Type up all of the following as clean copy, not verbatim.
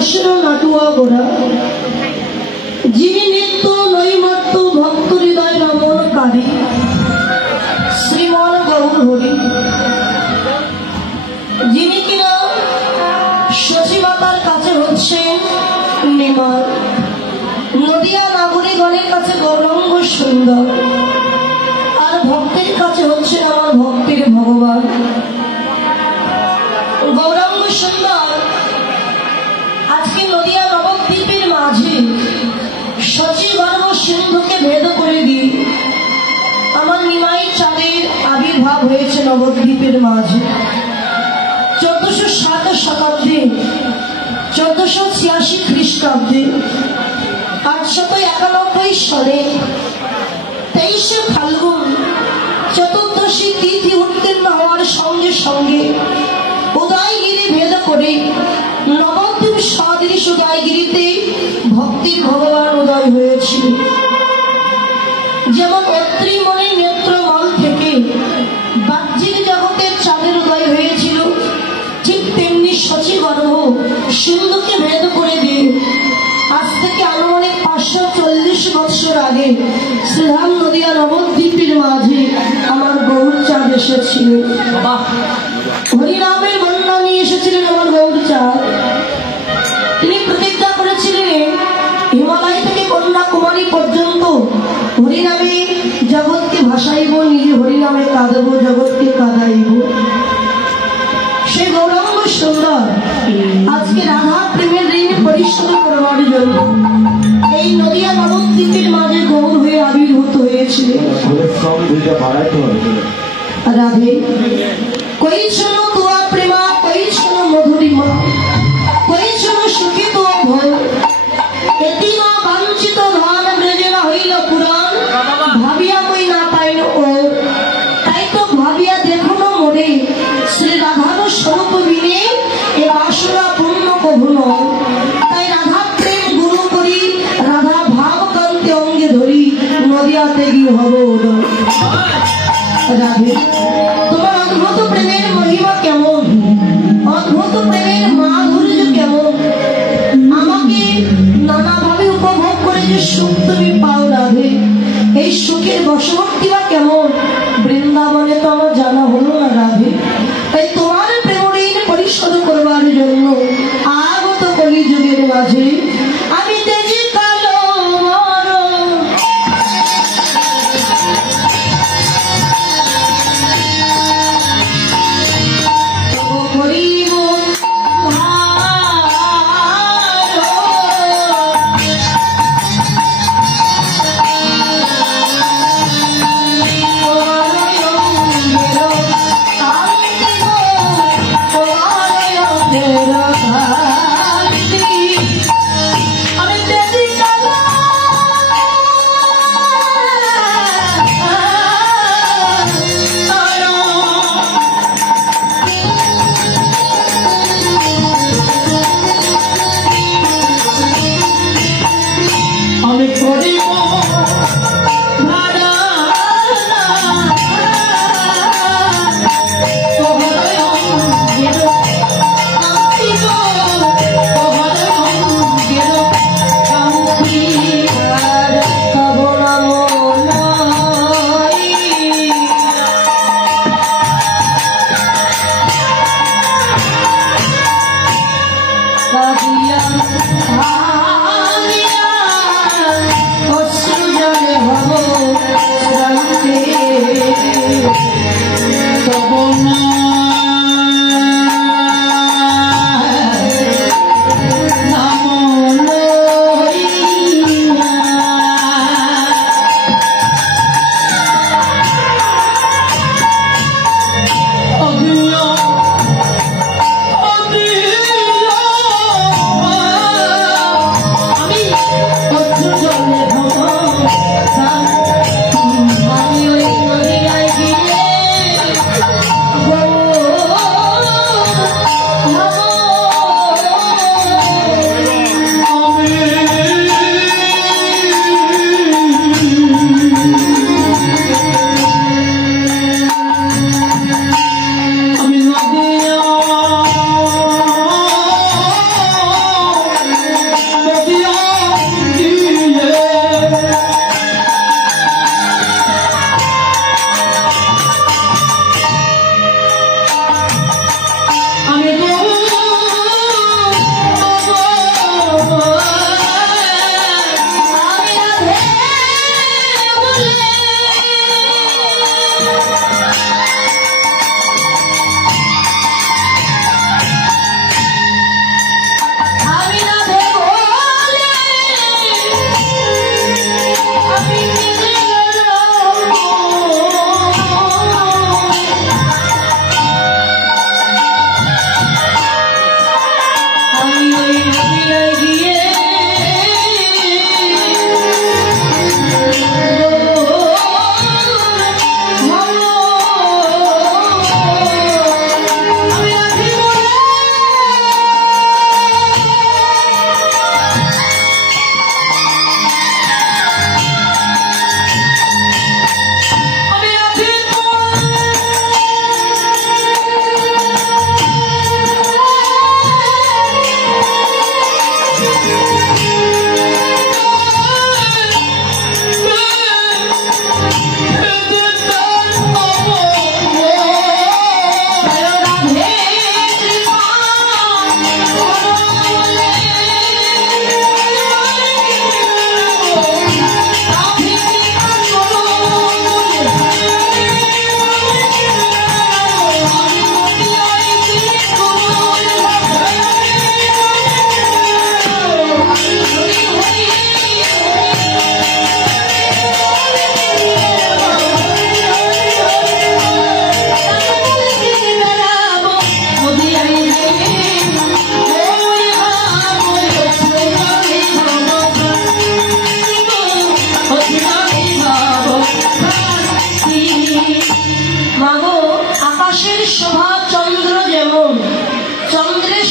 আসেন নাটুয়া গোড়া, যিনি নিত্য নৈমাত্য ভক্ত হৃদয় রমণকারী শ্রীমন গৌর হরি, যিনি কিনা সচিমাতার কাছে হচ্ছেন নিমার, নদিয়া নাগরিকগণের কাছে গৌরাঙ্গ সুন্দর, আর ভক্তের কাছে হচ্ছে আমার ভক্তের ভগবান গৌরাঙ্গ সুন্দর। আজকে নদিয়া নবদ্বীপের মাঝে সচিগর্ভ সিন্ধুকে ভেদ করে দিয়ে আমার নিমাই চাঁদের আবির্ভাব হয়েছে নবদ্বীপের মাঝে। 1407 শতাব্দে 1486 খ্রিস্টাব্দে 891 সালে 23শে ফাল্গুন চতুর্দশী তিথি উত্তীর্ণ হওয়ার সঙ্গে সঙ্গে উদয়গিরি ভেদ করে নবদ্বীপ সদৃশ উদয়গিরিতে ভক্তির ভগবান উদয় হয়েছিল। যেমন অত্রিমণির নেত্রমল থেকে বাহ্যিক জগতের চাঁদের উদয় হয়েছিল, ঠিক তেমনি সচিগর্ভ সিন্ধুকে ভেদ করে দিয়ে আজ থেকে আনুমানিক 540 বৎসর আগে শ্রীধাম নদিয়া নবদ্বীপের মাঝে আমার গৌর চাঁদ এসেছিল। হরিনামের বন্যা নিয়ে এসেছিলেন আমার গৌর চাঁদ। তিনি প্রতিজ্ঞা করেছিলেন হিমালয় থেকে কন্যাকুমারী পর্যন্ত হরিনামে জগৎকে ভাসাইব, নিজে হরিনামে কাঁদব, জগৎকে কাঁদাইব। সে গৌরাঙ্গ সুন্দর আজকে রাধা প্রেমের ঋণ পরিশোধ করবার জন্য এই নদিয়া নবদ্বীপের মাঝে গৌর হয়ে আবির্ভূত হয়েছিলেন। রাধে কই শোনো তোয়া প্রেমা, কই শোনো মধুরিমা, কই শোনো সুখী তো ভয়, এটি না বাঞ্ছিত ধান ব্রেজে না হইল পুরাণ, ভাবিয়া কই না পাইল ও, তাই তো ভাবিয়া দেখো না মোরে শ্রী রাধার স্বরূপ বিনে এ বাসনা পূর্ণ কভু নয়। তাই রাধা প্রেম গুরু করি, রাধা ভাব কান্তে অঙ্গে ধরি, নদিয়াতে গিয়ে হব উদয়। রাধে তোমার অদ্ভুত প্রেমের মহিমা কেমন, অদ্ভুত প্রেমের মাধুর্য কেমন, আমাকে নানাভাবে উপভোগ করে যে সুখ তুমি পাও রাধে, এই সুখের বশবর্তী বা কেমন বৃন্দাবনে তো আমার জানা হলো না রাধে। তাই তোমার প্রেম ঋণ পরিশোধ করবার জন্য আগত কলিযুগের মাঝে আমি তেজি কালো Oh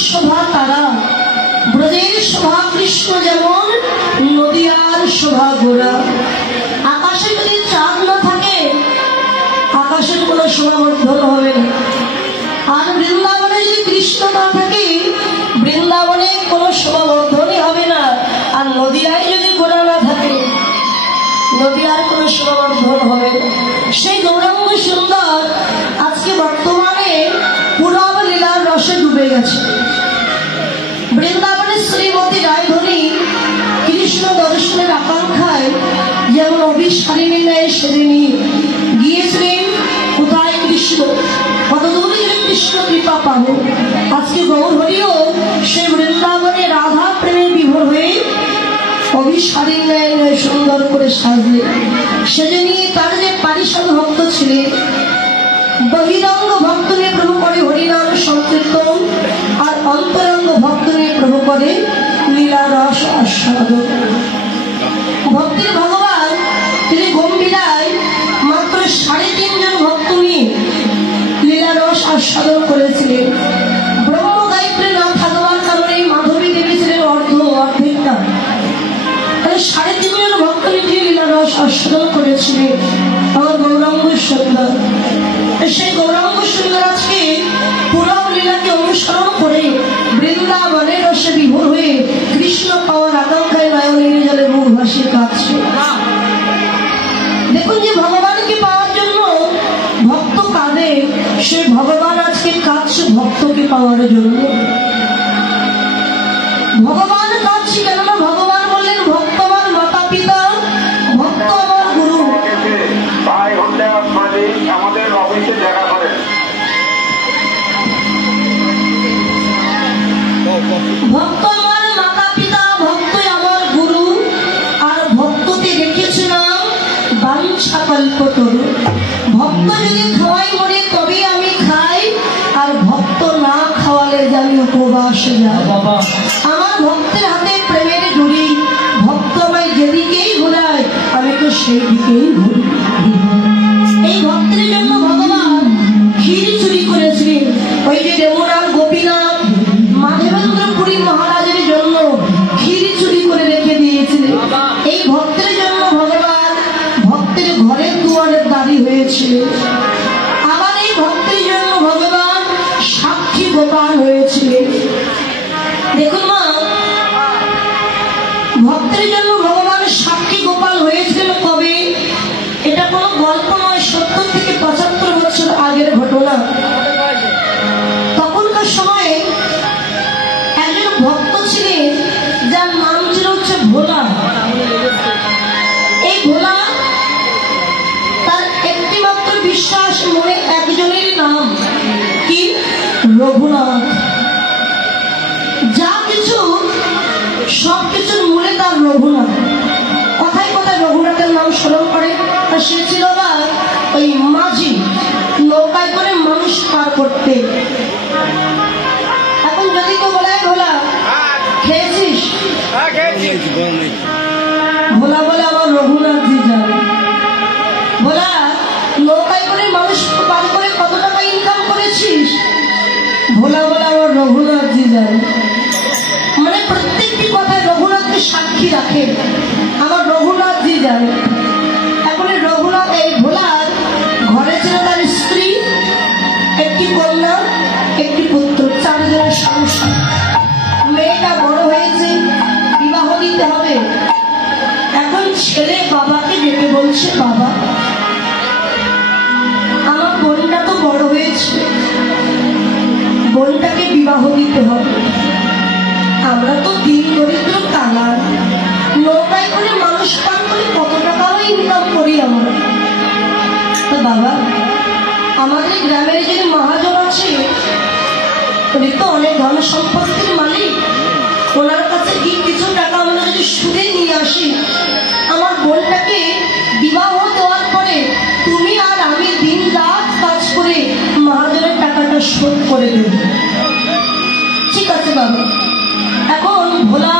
শোভা তারা, ব্রজের শোভা কৃষ্ণ যেমন, নদিয়ার শোভা গোরা। আকাশে যদি চাঁদ না থাকে, আকাশের কোনো শোভাবর্ধন হবে না। আর বৃন্দাবনে যদি কৃষ্ণ না থাকে, বৃন্দাবনে কোনো শোভাবর্ধনই হবে না। আর নদিয়ায় যদি গোরা না থাকে, নদিয়ার কোনো শোভাবর্ধন হবে না। সেই গৌরাঙ্গ সুন্দর আজকে বর্তমানে পুরব লীলার রসে ডুবে গেছে। বৃন্দাবনের শ্রীমতী রায়ধনী কৃষ্ণ দর্শনের আকাঙ্ক্ষায় যেমন অভিসারিণী নেয় সেদিনই গিয়েছিলেন। কোথায় কৃষ্ণ, কত দূরে কৃষ্ণ কৃপা পাবো। আজকে গৌর হরিও সে বৃন্দাবনে রাধা প্রেমে বিভোর হয়ে অভিসারিণী নেয় সুন্দর করে সাজলে। সেদিনই তার যে পারিষদ ভক্ত ছিলেন, বহিরঙ্গ ভক্ত নিয়ে প্রভু করে হরিনাম সংকীর্তন, আর অন্তরঙ্গ ভক্ত নিয়ে প্রভু করে লীলা রস আস্বাদন। ভক্তির ভগবান তিনি গম্ভীরায় মাত্র 3.5 জন ভক্ত নিয়ে লীলা রস আস্বাদন করেছিলেন। ব্রহ্ম গায়ত্রী না থাকবার কারণে মাধবী দেবী ছিলেন অর্ধেকটা, 3.5 জন ভক্ত নিয়ে লীলা রস আস্বাদন করেছিলেন আমার গৌরাঙ্গ সুন্দর। সেই গৌরাঙ্গ সুন্দর আজকে পুরব লীলাকে অনুসরণ করে বৃন্দাবনের রসে বিভোর হয়ে কৃষ্ণ পাওয়ার আকাঙ্ক্ষায় নয়নের জলে মুখ ভাসিয়ে কাঁদছে। দেখুন, যে ভগবানকে পাওয়ার জন্য ভক্ত কাঁদে, সে ভগবান আজকে কাঁদছে ভক্তকে পাওয়ার জন্য। ভগবান কাঁদছে কেননা ভগবান বললেন, ভক্ত আমার মাতা পিতা, ভক্ত আমার গুরু। আমাদের অফিসে দেখা করেন। ভক্ত আমার মাতা পিতা, ভক্ত আমার গুরু, আর ভক্তকে রেখেছিলাম বাঞ্ছা কল্পতরু। ভক্ত যদি খাওয়াই মরে তবে আমি খাই, আর ভক্ত না খাওয়ালে আমি উপবাসে যাই। আমার ভক্তের হাতে প্রেমের ডুরি, ভক্ত আমায় যেদিকেই ঘোরায় আমি তো সেই দিকেই ঘুরি। এই ভক্তের জন্য ভগবান ক্ষীর চুরি করেছিলেন। ওই যে দেবরাজ গোপীনাথ মাধবেন্দ্রপুরী মহারাজের জন্য ক্ষীর চুরি করে রেখে দিয়েছিলেন। এই ভক্তের জন্য ভগবান ভক্তের ঘরের দুয়ারে দাঁড়িয়ে হয়েছিল। আবার এই ভক্তের জন্য ভগবান সাক্ষী গোপাল হয়েছিলেন। দেখুন মা, ভক্তের জন্য ভগবান সাক্ষী গোপাল হয়েছিল কবে? এটা কোনো গল্প নয়, 70 থেকে 75 বছর আগের ঘটনা। তখনকার সময়ে একজন ভক্ত ছিলেন যার নাম ছিল হচ্ছে ভোলা। এই ভোলা তার একটি মাত্র বিশ্বাস, মনে একজনের নাম কি? রঘুনাথ। যা কিছু সব কিছুর মূলে তার রঘুনাথ। কথায় কথায় রঘুনাথের নাম স্মরণ করে। সে ছিল বা ওই মাঝি, নৌকায় করে মানুষ পার করতে। এখন যদি কেউ বলে ভোলা খেয়েছিস, ভোলা বলে আমার রঘুনাথজি যাবে। ভোলা নৌকায় করে মানুষ পার করে কত টাকা ইনকাম করেছিস? ভোলা বলে আমার রঘুনাথজি যাবে। মানে প্রত্যেকটি কথায় রঘুনাথকে সাক্ষী রাখে, আমার রঘুনাথজি যাবে। এখন রঘুনাথ এই ভোলার ঘরে ছিল তার স্ত্রী, একটি কন্যা, একটি পুত্র, 4 জনের সংসার। মেয়েটা বড় হয়েছে, বিবাহ দিতে হবে। এখন ছেলে বাবাকে ডেকে বলছে, বাবা আমার বোনটা তো বড় হয়েছে, বোনটাকে বিবাহ দিতে হবে। আমরা তো দিন দরিদ্র কাঙাল, নৌকায় করে মানুষ পান করে কত টাকাও ইনকাম করি আমরা। তো বাবা, আমাদের গ্রামের যে মহাজন আছে, উনি তো অনেক ধন সম্পত্তির মালিক, ওনার কাছে কি কিছু টাকা আমরা যদি সুদে নিয়ে আসি, আমার বোনটাকে বিবাহ দেওয়ার পরে তুমি আর আমি দিন রাত কাজ করে মহাজনের টাকাটা শোধ করে দেব। ঠিক আছে বাবা। এখন ভোলা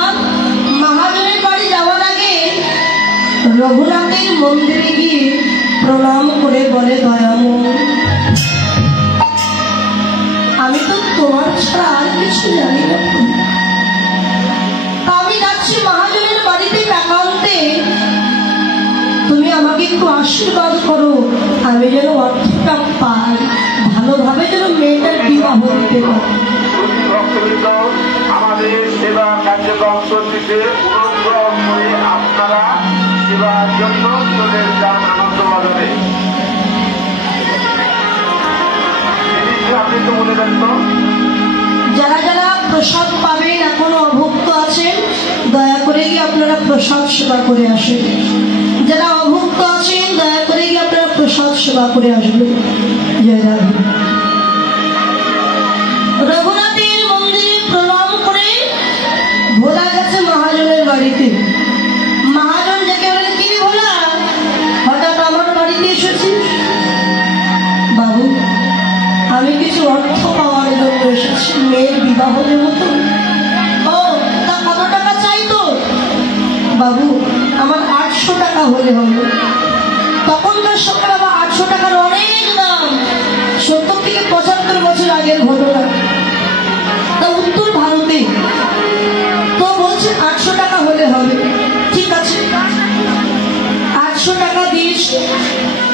মহাজনের বাড়ি যাওয়ার আগে রঘুনাথের মন্দিরে গিয়ে প্রণাম করে বলে, দয়াময় আমি তো তোমার ছাড়া আর কিছু জানি একটু আশীর্বাদ করো, আমি যেন অর্থটা পাই, ভালোভাবে যেন মেয়েটার বিবাহ দিতে পারি। ভক্তবৃন্দ, আমাদের সেবা কার্যক্রম চলছে, অনুগ্রহ করে আপনারা সেবার জন্য চলে যান আনন্দ বাজারে। আপনি তো বলে দেন তো, যারা যারা প্রসাদ পাবেন, এখনো অভুক্ত আছেন, দয়া করে গিয়ে আপনারা প্রসাদ সেবা করে আসেন। যারা অভুক্ত আছেন, দয়া করে গিয়ে আপনারা প্রসাদ সেবা করে আসবেন। জয় রাধে। রঘুনাথের মন্দিরে প্রণাম করে ভোলা গেছে মহাজনের বাড়িতে। মহাজন যাকে বলেন, কি ভোলা, হঠাৎ আমার বাড়িতে এসেছিস? বাবু, আমি কিছু অর্থ পাওয়ার জন্য এসেছি, মেয়ের বিবাহ দেব তো। ও, তা কত টাকা চাই তো? বাবু, আমার 800 টাকা হলে হবে। তখনকার সময় আবার 800 টাকার অনেক দাম, 70 থেকে 75 বছর আগের ঘটনা। তা উত্তর ভারতে তো বলছে 800 টাকা হলে হবে। ঠিক আছে, 800 টাকা দিস।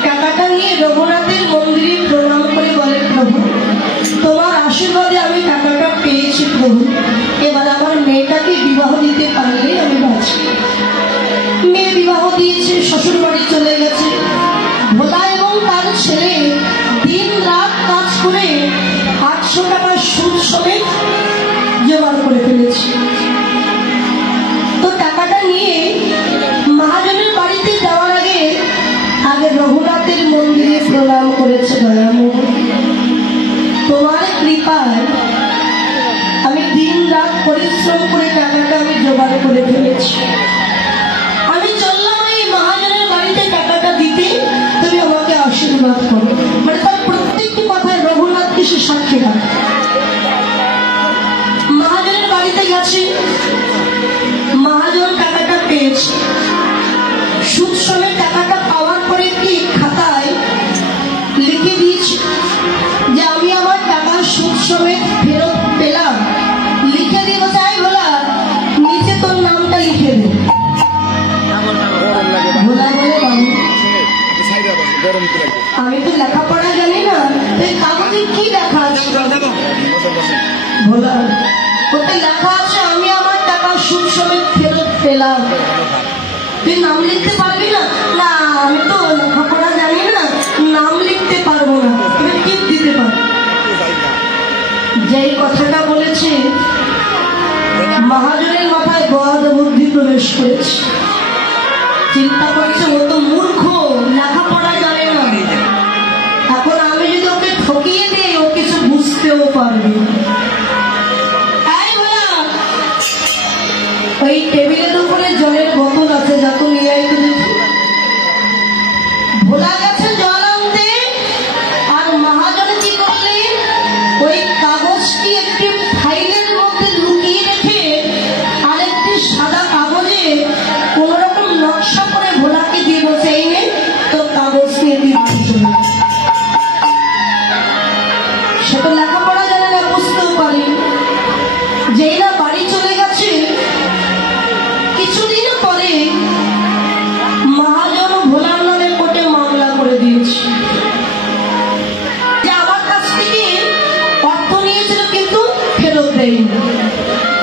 টাকাটা নিয়ে রঘুনাথের মন্দিরে প্রণাম করে বলে, প্রভু তোমার আশীর্বাদে আমি টাকাটা পেয়েছি প্রভু, এবার আমার মেয়েটাকে বিবাহ দিতে পারলে আমি বাঁচি। মেয়ে বিবাহ দিয়েছে, শ্বশুর বাড়ি চলে গেছে। ভোলা এবং তার ছেলে দিন রাত কাজ করে 800 টাকা সুদ সমেত জোগাড় করে ফেলেছে। তো টাকাটা নিয়ে মহাজনের বাড়িতে যাওয়ার আগে রঘুনাথের মন্দিরে প্রণাম করেছে। দয়াময়, তোমার কৃপায় আমি দিন রাত পরিশ্রম করে টাকাটা আমি জোগাড় করে ফেলেছি। আমি চললাম এই মহাজনের বাড়িতে টাকাটা দিতে, তুমি আমাকে আশীর্বাদ করো। মানে তার প্রত্যেকটি কথায় রঘুনাথকে সে সাক্ষী রাখে। মহাজনের বাড়িতে গেছে, মহাজন টাকাটা পেয়েছে। সুদ সমেত টাকাটা পাওয়ার পরে কি খাতায় লিখে দিয়েছে যে আমি আমার টাকা সুদ সমেত ফেরত পেলাম। লিখে দিব, চাই ভোলা, নিচে তোর নামটা লিখে দে। ভোলা বলে, আমি তো লেখাপড়া জানি না, কাগজে কি লেখা আছে? ভোলা, ওতে লেখা আছে আমি আমার টাকা সুদ সমেত ফেরত পেলাম। তুই নাম লিখতে পারবি না? না, আমি তো লেখাপড়া জানি না, নাম লিখতে পারবো না, তুমি টিপ দিতে পারো। যেই কথাটা বলেছে, মহাজনের মাথায় বদ বুদ্ধি প্রবেশ করেছে। চিন্তা করছে, ও তো মূর্খ, লেখাপড়া জানে না। এখন আমি যদি ওকে ঠকিয়ে দিই, ও কিছু বুঝতেও পারবে। ওই টেবিলের উপরে জলের বোতল আছে, যত নিয়ে আইতে দেখি। ভোলা গেছে জল আনতে, আর মহাজন কি করলেন, ওই কাগজটি একটি ফাইলের মধ্যে লুকিয়ে রেখে আরেকটি সাদা কাগজে কোন রকম নকশা করে ভোলাকে দিয়ে বসে, এই নে তোর কাগজ নিয়ে দিয়ে। সে তো লেখাপড়া জানে না, বুঝতেও পারি। যেই না বাড়ি চলে গেছে, কিছুদিন পরে মহাজন ভোলার নামে কোর্টে মামলা করে দিয়েছে যে আমার কাছ থেকে অর্থ নিয়েছিল কিন্তু ফেরত দেয়নি।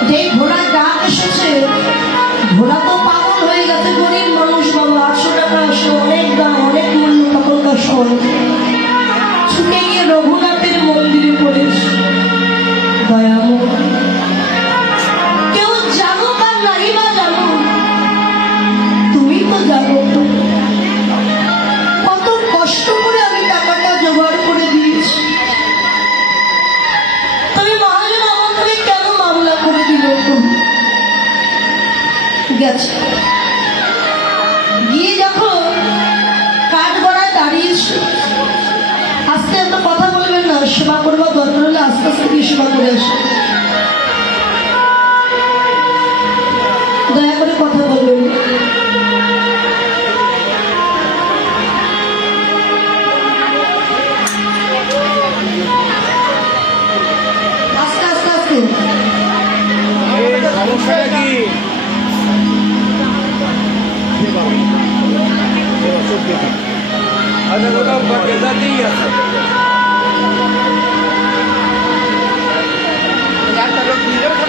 যেই ভোলার ডাক এসেছে, ভোলা তো পাগল হয়ে গেছে। গরিব মানুষ বাবা, 800 টাকা আসে, অনেক দাম, অনেক মূল্য তখনকার সময়। ছুটে গিয়ে রঘুনাথের মন্দিরে পড়েছে। দয়াময়, কেউ জানুক আর নাই বা জানুক, তুমি তো জানো কত কষ্ট করে আমি টাকাটা জোগাড় করে দিয়েছি। তুমি মহাজন আমার করে কেন মামলা করে দিল? গেছে, গিয়ে যখন কাঠ গড়ায় দাঁড়িয়েছে, আস্তে এত কথা বলবেন না, সেবা করবো দরকার হলে আস্তে আস্তে গিয়ে সেবা করে আসে। দয়া করে কথা বলবেন। আস্তে আস্তে আস্তে। সমস্যাটা কি?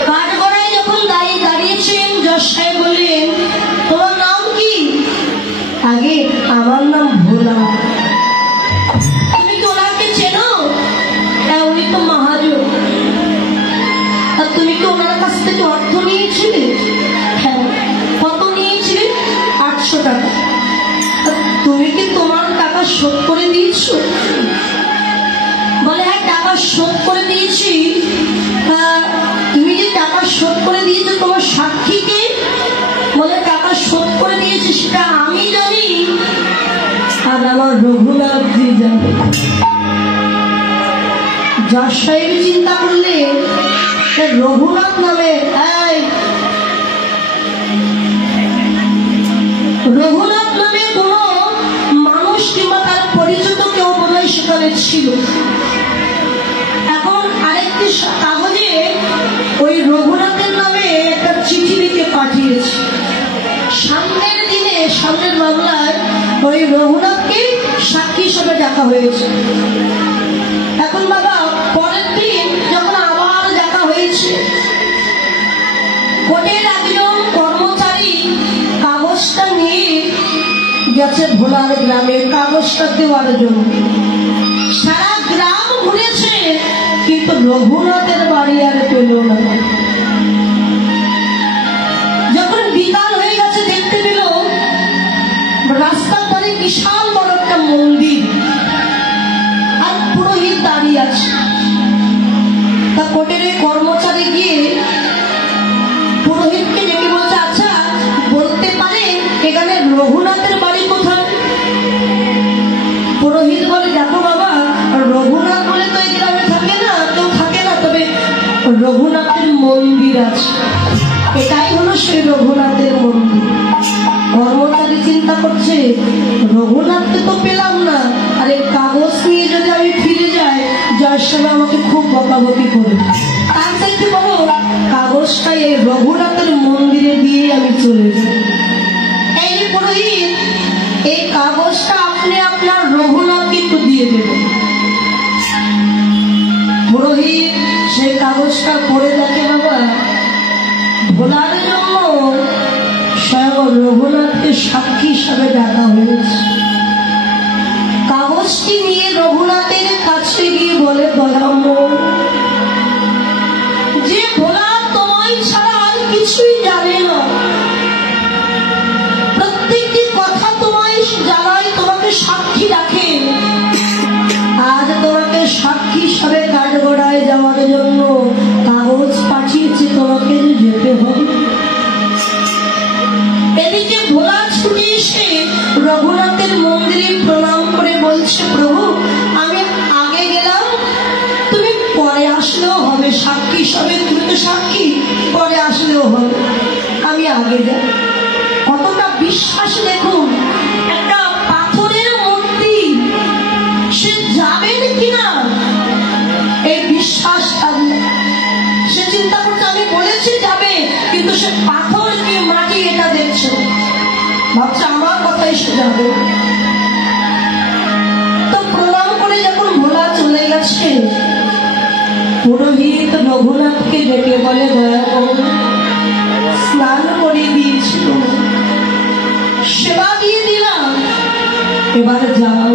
কাঠগড়ায় যখন দাঁড়িয়েছেন জজ সাহেব বললেন, তোমার নাম কি? আগে আমার নাম ভোলা। তুমি কি ওনাকে চেনো? হ্যাঁ, উনি তো মহাজন। আর তুমি কি ওনার কাছ থেকে অর্থ নিয়েছিলে? হ্যাঁ। কত নিয়েছিলে? 800 টাকা। তুমি কি তোমার টাকা শোধ করে দিয়েছো? বলে, হ্যাঁ, টাকা শোধ করে দিয়েছি। তুমি যে টাকা শোধ করে দিয়েছো, তোমার সাক্ষী কে? বলে, টাকা শোধ করে দিয়েছি সেটা আমি জানি, আর আমার রঘুনাথজি জানে। জজ সাহেব চিন্তা করলে রঘুনাথ নামে রঘুনাথ নামে কোন মানুষ কিংবা তার পরিচিত কেউ বোধহয় সেখানে ছিল। এখন আরেকটি কাগজে ওই রঘুনাথের নামে একটা চিঠি লিখে পাঠিয়েছে। সামনের দিনে, সামনের মামলায় ওই রঘুনাথকে সাক্ষী হিসেবে ডাকা হয়েছে। এখন বাবা, পরের দিন যখন আবার ডাকা হয়েছে, কোর্টের একজন কর্মচারী কাগজটা নিয়ে গেছে ভোলার গ্রামে কাগজটা দেওয়ার জন্য। সারা গ্রাম ঘুরেছে, কিন্তু রঘুনাথের বাড়ি আর পেল না। যখন বিকাল হয়ে গেছে, দেখতে পেল রাস্তার ধারে বিশাল বড় একটা মন্দির, আর পুরোহিত দাঁড়িয়ে আছে। তা কোর্টের কর্মচারী গিয়ে পুরোহিতকে ডেকে বলছে, আচ্ছা বলতে পারে এখানে রঘুনাথের বাড়ি কোথায়? পুরোহিত বলে, দেখো বাবা, রঘুনাথ বলে তো এই গ্রামে থাকে না, কেউ থাকে না, তবে রঘুনাথের মন্দির আছে, এটাই হলো সেই রঘুনাথের মন্দির। কর্মচারী চিন্তা করছে, রঘুনাথকে তো পেলাম না, আর এই কাগজ নিয়ে যদি আমি ফিরে যাই, যার সঙ্গে আমাকে খুব বকাবকি করে, তার চাইতে বলো কাগজটা এই রঘুনাথের মন্দিরে দিয়ে আমি চলে যাই। এই পুরোহিত, এই কাগজটা আপনি আপনার রঘুনাথকে একটু দিয়ে দেবেন। পুরোহিত সেই কাগজটা পড়ে দেখে, বাবা, ভোলার জন্য স্বয়ং রঘুনাথকে সাক্ষী হিসাবে ডাকা হয়েছে। কাগজটি নিয়ে রঘুনাথের কাছে গিয়ে বলে, দয়াময়, যে ভোলা তোমায় ছাড়া আর কিছুই জানে না, প্রত্যেকটি কথা তোমায় জানাই, তোমাকে সাক্ষী রাখে, আজ তোমাকে সাক্ষী হিসাবে কাঠগড়ায় যাওয়ার জন্য কাগজ পাঠিয়েছে, তোমাকে যে যেতে হবে। এদিকে ভোলা ছুটে এসে রঘুনাথের মন্দিরে প্রণাম করে বলছে, প্রভু, আমি আগে গেলাম, তুমি পরে আসলেও হবে, সাক্ষী হিসাবে তুমি তো সাক্ষী, পরে আসলেও হবে, আমি আগে যাই। কতটা বিশ্বাস দেখুন, একটা পাথরের মূর্তি, সে যাবেন কিনা এই বিশ্বাস থাকবে। সে চিন্তা করছে, আমি বলেছি যাবে, কিন্তু সে পাথর কি মাটি এটা দেখছে, ভাবছে আমার কথাই সে যাবে। তো প্রণাম করে যখন ভোলা চলে গেছে, পুরোহিত রঘুনাথকে ডেকে বলে, দয়া করো, স্নান করে দিয়েছিল, সেবা দিয়ে দিলাম, এবার যাও,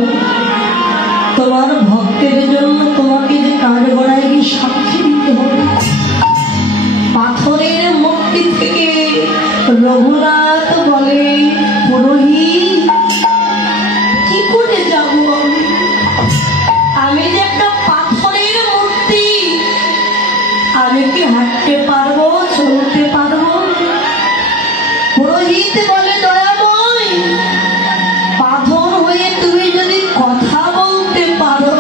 তোমার ভক্তের জন্য তোমাকে যে কাঠগড়ায় গিয়ে সাক্ষী দিতে হবে। পাথরের মূর্তি থেকে রঘুনাথ বলে, পুরোহিত, কি করে যাব আমি যে একটা পাথরের মূর্তি, আমি কি হাঁটতে পারবো, চলতে পারবো? পুরোহিত বলে, দয়াময়, পাথর হয়ে তুমি যদি কথা বলতে পারো,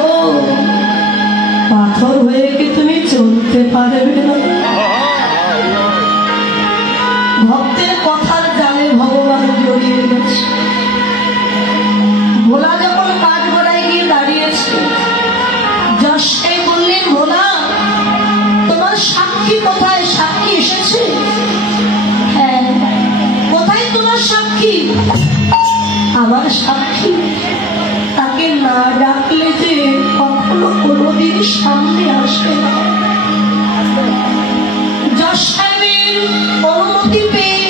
পাথর হয়ে কি তুমি চলতে পারবে না? ভক্তের কথার জালে ভগবান জড়িয়ে গেছে। ভোলা যখন কাঠগড়ায় গিয়ে দাঁড়িয়েছে, জজ সাহেব বললেন, ভোলা, তোমার সাক্ষী কোথায়? সাক্ষী এসেছে? হ্যাঁ। কোথায় তোমার সাক্ষী? আমার আমার সাক্ষী, তাকে না ডাকলে যে কখনো কোনোদিন সামনে আসে না। জজ সাহেবের অনুমতি পেয়ে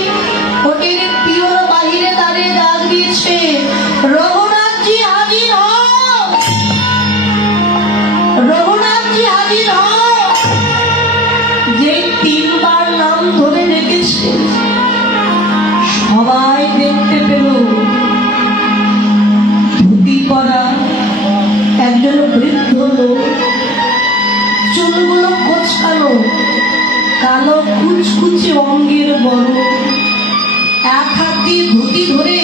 হোটেলের পিওর বাহিরে দাঁড়িয়ে ডাক দিয়েছে, রঘুনাথজি হাজির হন, রঘুনাথজি হাজির হন। যে তিনবার নাম ধরে রেখেছে সবাই দেখতে পেল ধুতি পরা একজন বৃদ্ধ লোক, চুলগুলো কোঁচকানো, কালো কুচকুচে অঙ্গের বড়, এক হাত দিয়ে ধুতি ধরে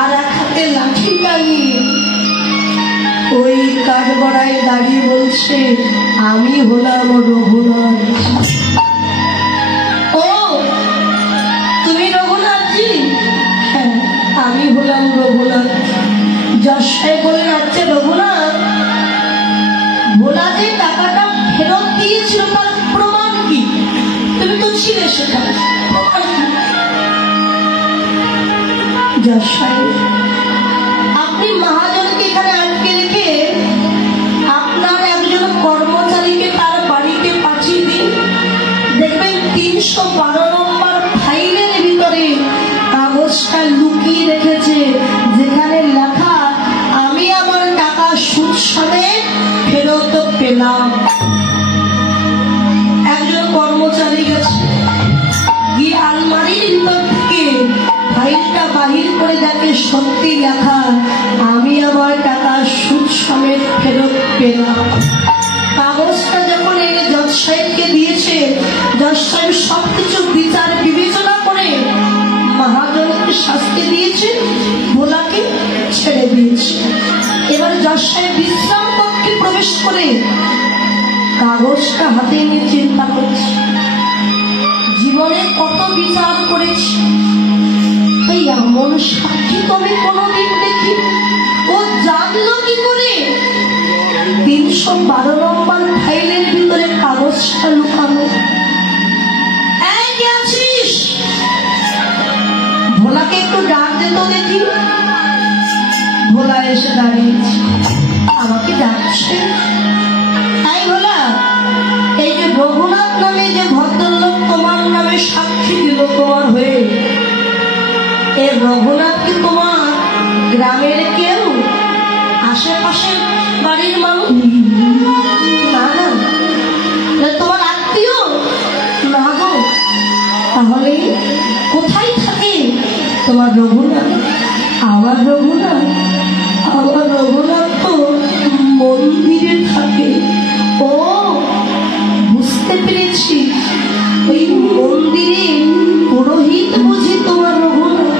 আর এক হাতে লাঠি টাঙিয়ে ওই কাঠগড়ায় দাঁড়িয়ে বলছে, আমি হলাম রঘুনাথ। ও তুমি রঘুনাথজি? হ্যাঁ আমি হলাম রঘুনাথ। জজ সাহেব বলেন, আচ্ছা রঘুনাথ, ভোলা যে টাকাটা ফেরত দিয়েছিল তার প্রমাণ কি? তুমি তো ছিলে সেখানে, প্রমাণ কি? জজ সাহেব, আপনি মহাজনকে এখানে আটকে রেখে আপনার একজন কর্মচারীকে তার বাড়িতে পাঠিয়ে দিন, দেখবেন 312 নম্বর ফাইলের ভিতরে কাগজটা লুকিয়ে রেখেছে, যেখানে লেখা আমি আমার টাকা সুদ সমেত ফেরত পেলাম। একজন কর্মচারী গেছে, গিয়ে আলমারির ভিতর থেকে ফাইলটা বাহির করে দেখে সত্যি লেখা আমি আমার টাকা সুদ সমেত ফেরত পেলাম। কাগজটা যখন এনে জজ সাহেবকে দিয়েছে, জজ সাহেব সবকিছু বিচার বিবেচনা করে মহাজনকে শাস্তি দিয়েছে, ভোলাকে ছেড়ে দিয়েছে। এবার জজ সাহেব বিশ্রাম কক্ষে প্রবেশ করে কাগজটা হাতে নিয়ে চিন্তা করছে, জীবনে কত বিচার করেছি, এই এমন সাক্ষী তো আমি কোনোদিন দেখি, ও জানলো কি করে 312 নম্বর ফাইলের ভিতরে কাগজটা লুকানো? আছিস? ভোলাকে একটু ডাক দিত দেখি। ভোলা এসে দাঁড়িয়েছে, আমাকে ডাকছে। তাই ভোলা, এই যে রঘুনাথ নামে যে ভদ্রলোক তোমার নামে সাক্ষী দিল তোমার হয়ে, এই রঘুনাথ কি তোমার গ্রামের কেউ, আশেপাশের বাড়ির মানুষ? না না, তোমার আত্মীয় না গো। তাহলে কোথায় থাকে তোমার রঘুনাথ? আমার রঘুনাথ, আমার রঘুনাথ তো মন্দিরে থাকে। ও বুঝতে পেরেছি, ওই মন্দিরে পুরোহিত বুঝি তোমার রঘুনাথ?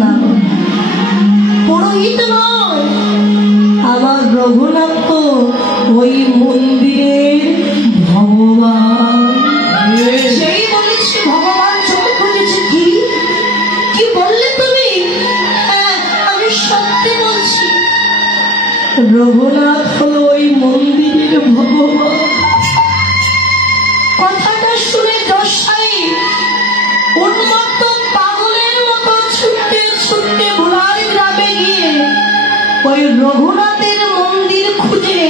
না, পুরোহিত নয়, আমার রঘুনাথ তো ওই মন্দিরের ভগবান। সেই বলেছি ভগবান চোখ খুঁজেছে। কি কি বললে তুমি? হ্যাঁ আমি সত্যি বলছি, রঘুনাথ হলো ওই মন্দিরের ভগবান। কথাটা শুনে জজ সাহেব উন্মত্ত পাগলের মতো ছুটতে ছুটতে ভোলার গ্রামে গিয়ে ওই রঘুনাথের মন্দির খুঁজে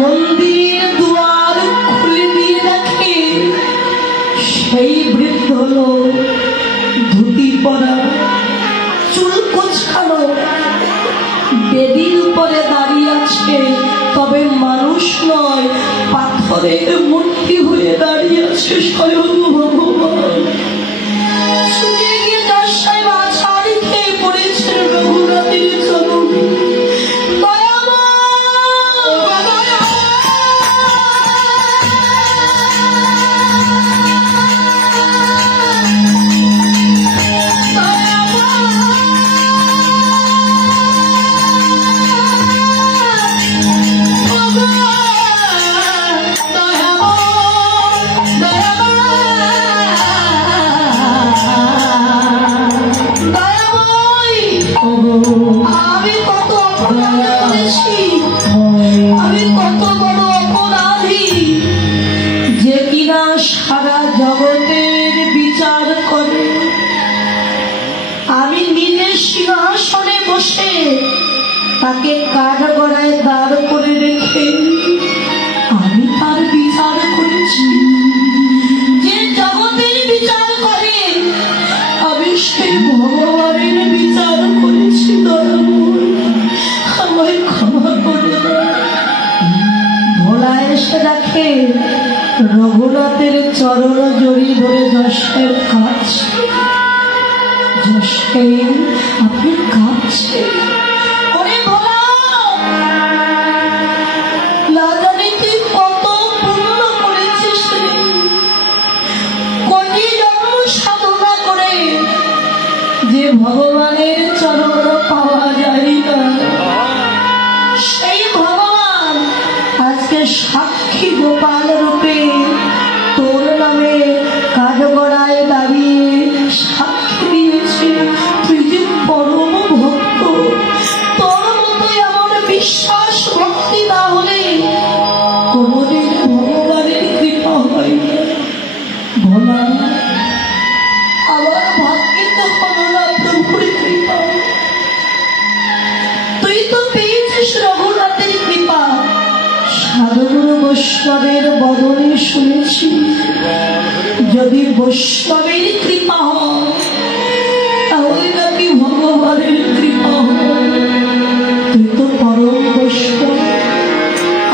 মন্দিরের দুয়ার খুলে দিয়ে রাখে সেই বৃদ্ধ লোক, ধুতি পরা, চুল কোঁচকানো, বেদির উপরে দাঁড়িয়ে আছে, তবে মানুষ নয়, পাথরের মূর্তি হয়ে দাঁড়িয়ে আছে স্বয়ং ভগবান। ছুটে গিয়ে জজ সাহেব আছাড়ি খেয়ে পড়েছে রঘুনাথের চরণে। আমি কত অপরাধ করেছি, আমি কত বড় অপরাধী যে কিনা সারা জগতের বিচার করে। আমি তাকে কাঠগড়ায় দাঁড় করে রেখে আমি তার বিচার করেছি। যে জগতের বিচার করে আমি সেই ভগবানের বিচার করেছি। আমায় ক্ষমা করে দাও। ভোলা এসে দেখে রঘুনাথের চরণ জড়িয়ে ধরে যশের কাছে, যশকে আপনি কাছে যে ভগবানের চরণ পাওয়া যায় না, সেই ভগবান আজকে সাক্ষী গোপাল রূপে তোর নামে কাঠগড়ায় দাঁড়িয়ে সাক্ষী দিয়েছে তুই যে পরম ভক্ত। তোর মতো এমন বিশ্বাস ভক্তি না হলে কোনদিন ভগবানের কৃপা হয় না। ভোলা আমার ভাগ্যে তো হলো না প্রভুর কৃপা। তুই তো পেয়েছিস রঘুনাথের কৃপা। সাধুগুরু বৈষ্ণবের বদনে শুনেছি যদি বৈষ্ণবের কৃপা হয় তাহলে নাকি ভগবানের কৃপা হয়। তুই তো পরম বৈষ্ণব,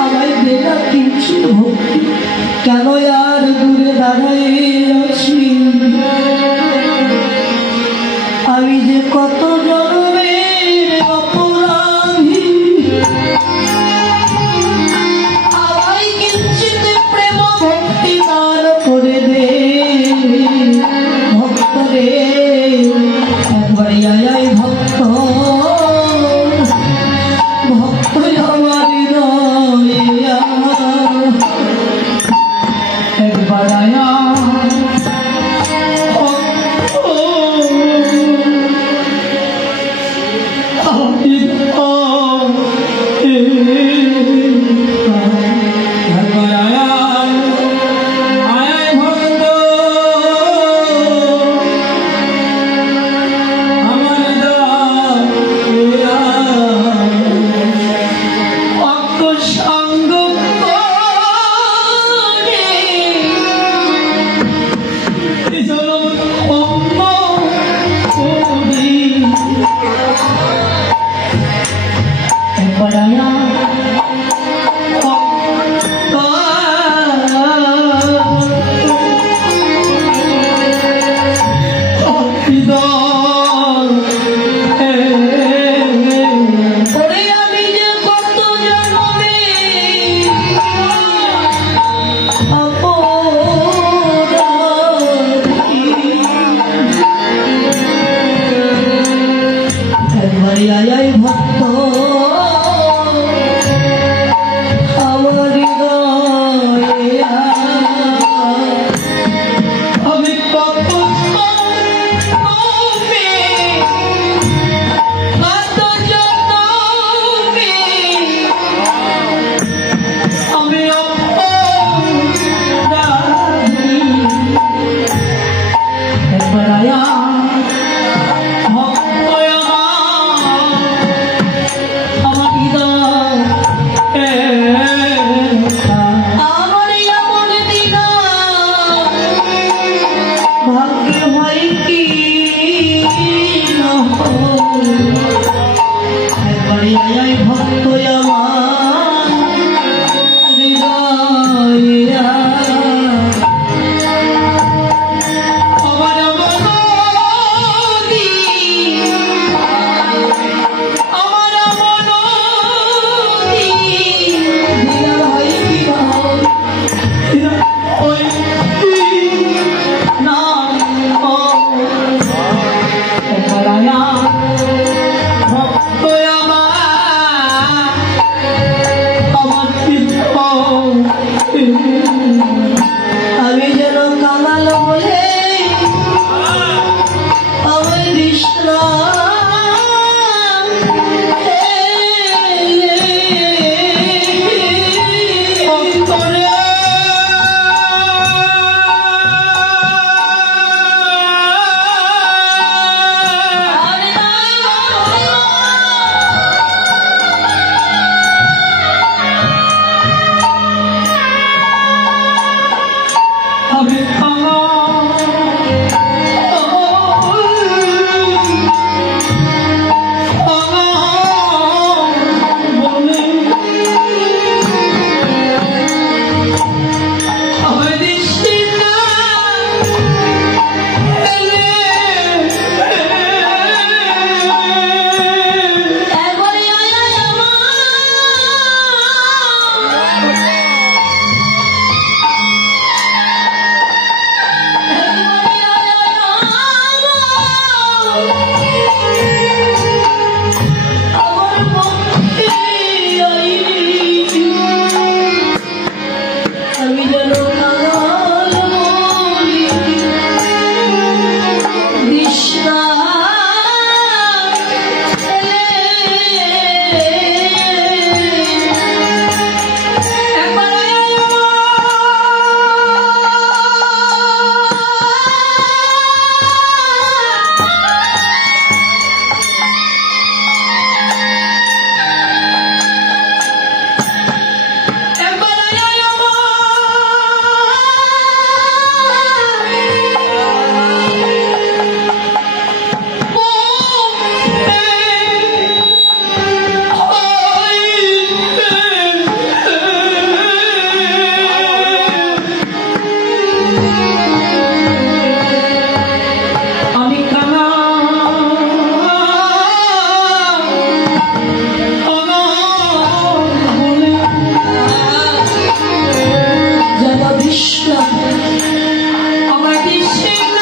আমায় দেনা কিঞ্চিত ভক্তি। কেন আর দূরে দাঁড়ায় আছি? আমি যে কত জন্মের অপরাধী, আমায় কিঞ্চিত প্রেম ভক্তি দান করে দে ভক্ত রে। একবারই আয় ভক্ত, ভক্ত আমার হৃদয়ে একবার আয়। কৃষ্ণ আমার কৃষ্ণ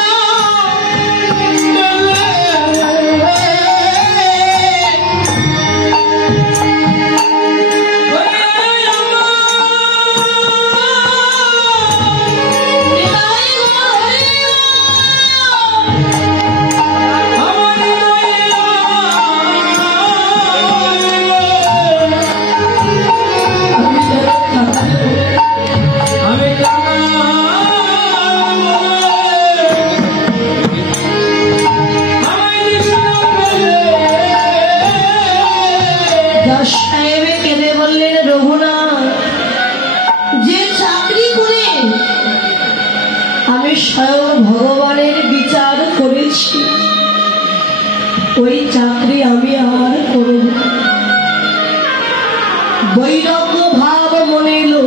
স্বয়ং ভগবানের বিচার করেছি, ওই চাকরি আমি আর করব। বৈরাগ্য ভাব মনে এলো,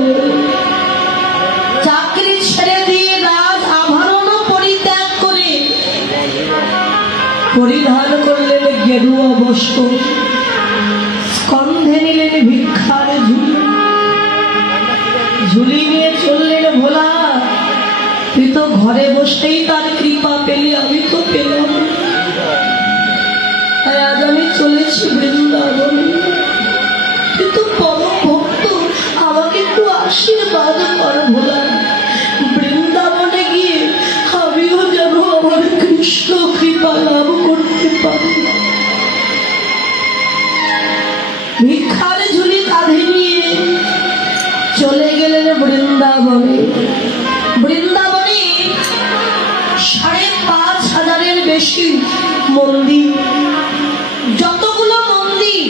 চাকরি ছেড়ে দিয়ে রাজ আভরণ পরিত্যাগ করে পরিধান করলেন গেরুয়া বস্ত্র, স্কন্ধে নিলেন ভিক্ষার ঝুলি, ঝুলি নিয়ে চললেন ভোলা। তুই তো ঘরে বসেই তার কৃপা পেলি, আমি তো পেলাম। আজ আমি চলেছি বৃন্দাবন, তুই তো পরম ভক্ত, আমাকে একটু আশীর্বাদ কর ভোলা। বৃন্দাবনে গিয়ে আমিও যেন আমার কৃষ্ণ কৃপা লাভ করতে পারি। ভিক্ষার ঝুলি কাঁধে নিয়ে চলে গেলেন বৃন্দাবনে। বৃন্দাবনে 5,500-এর বেশি মন্দির, যতগুলো মন্দির,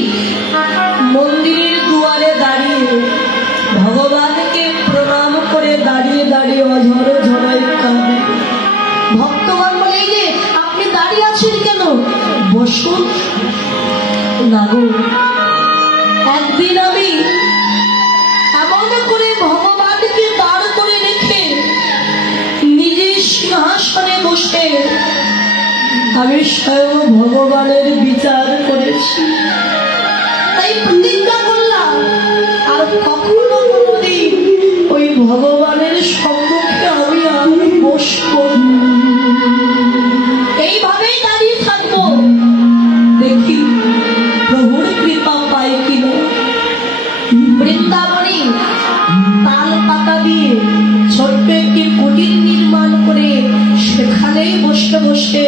মন্দিরের দুয়ারে দাঁড়িয়ে ভগবানকে প্রণাম করে দাঁড়িয়ে দাঁড়িয়ে অঝর ঝরাই কাঁদে। ভক্তগণ বলে, যে আপনি দাঁড়িয়ে আছেন কেন, বসুন না গো। একদিন আমি এমন করে ভগবানকে দাঁড় করে রেখে নিজের সিংহাসনে বসে আমি স্বয়ং ভগবানের বিচার করেছি। তাই প্রতিজ্ঞা করলাম আর কখনো কোনোদিন ওই ভগবানের সম্মুখে আমি আর বসব, এইভাবেই দাঁড়িয়ে থাকবো, দেখি প্রভুর কৃপা পাই কিনা। বৃন্দাবনে তাল পাতা দিয়ে ছোট্ট একটি কুটির নির্মাণ করে সেখানেই বসে বসে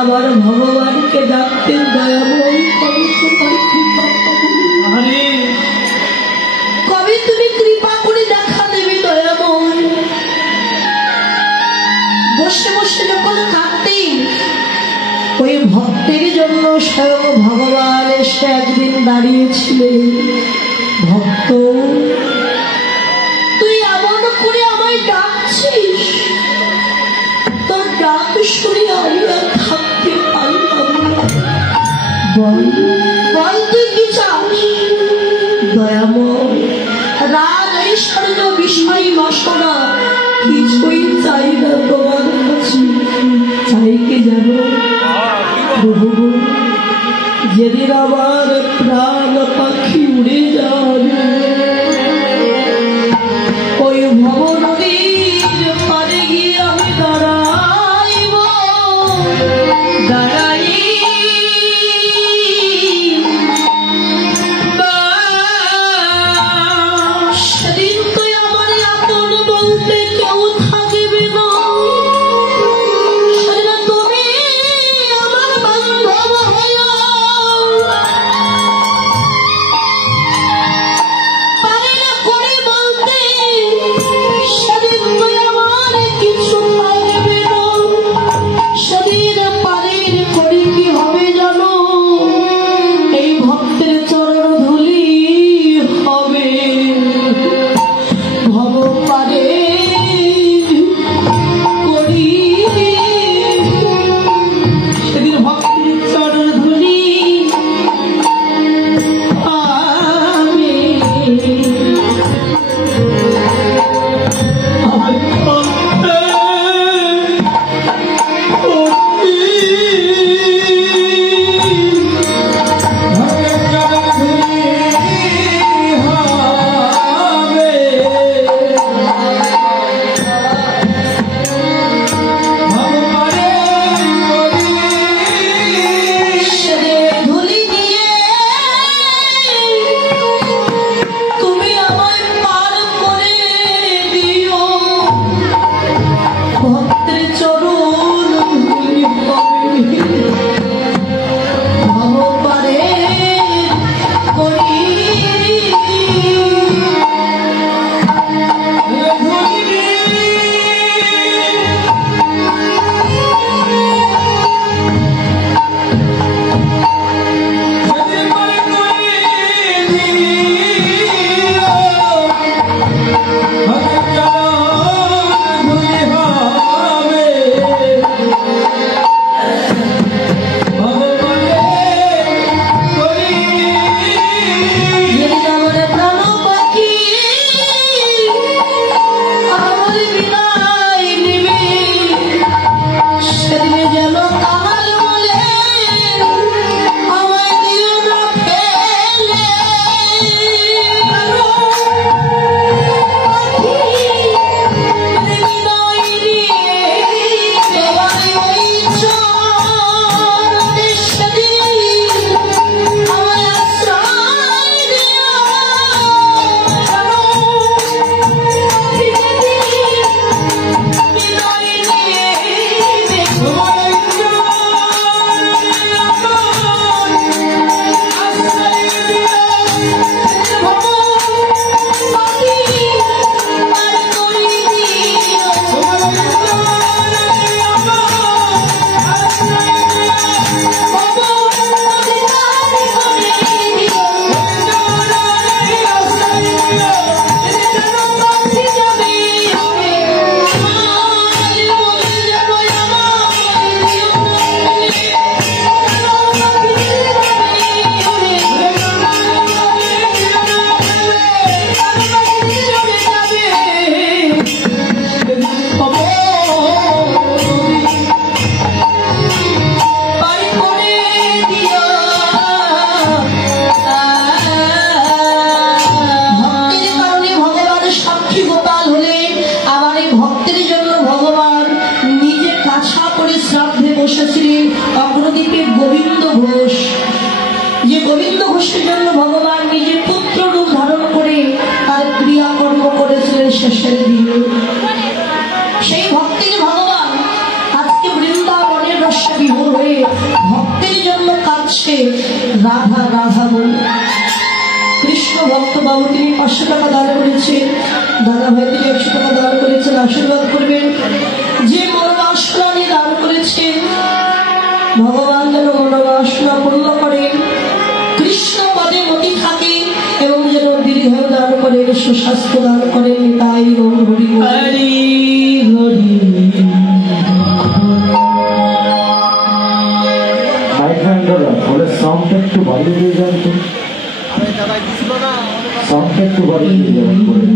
আমার ভগবানকে ডাকতেন, দয়াময় কবে তোমার কৃপা পাবো, কবে তুমি কৃপা করে দেখা দেবে দয়াময়। বসে বসে যখন কাঁদতেন, ওই ভক্তের জন্য স্বয়ং ভগবান এসে একদিন দাঁড়িয়েছিলেন। ভক্ত, তুই এমন করে আমায় ডাকছিস, তোর ডাক শুনে আমি আর থাকতে পারলাম না। বল বল তুই কি চাস? দয়াময়, রাজ ঐশ্বর্য বিষয় বাসনা কিছুই চাই না তোমার কাছে। চাই কি জানো প্রভু, যেদিন আমার প্রাণ পাখি উড়ে যাবে, ওই ভব নদীর পারে গিয়ে আমি দাঁড়াইব, দাঁড়াই সেদিন তুই আমার আপন বলতে কেউ থাকবে না, সেদিন তুমি আমার বান্ধব হইয়া পারে না করে বলতে, সেদিন বসেছিলেন অগ্রদ্বীপে গোবিন্দ ঘোষ, যে গোবিন্দ ঘোষের জন্য ভগবান নিজের পুত্র রূপ ধারণ করে তার ক্রিয়াকর্ম করেছিলেন শেষের দিনে। সেই ভক্তির ভগবান আজকে বৃন্দাবনের রসে বিভোর হয়ে ভক্তের জন্য কাঁদছে রাধা রাধা বলে। কৃষ্ণ ভক্ত বাবু তিনি 500 টাকা দান করেছেন, দাদা ভাই তিনি 100 টাকা দান করেছেন, আশীর্বাদ করবেন। যে মনোবাসনা নিয়ে দান করেছেন ভগবান যেন মনোবাসনা পূর্ণ করেন, কৃষ্ণ পদে মতি থাকে এবং যেন দীর্ঘ দান করেন, সুস্বাস্থ্য দান করেন। তাই হরি হরি হরি। সাউন্ডটা একটু বাড়িয়ে দিয়ে যান তো, সাউন্ডটা একটু বাড়িয়ে দিয়ে যাবেন করে।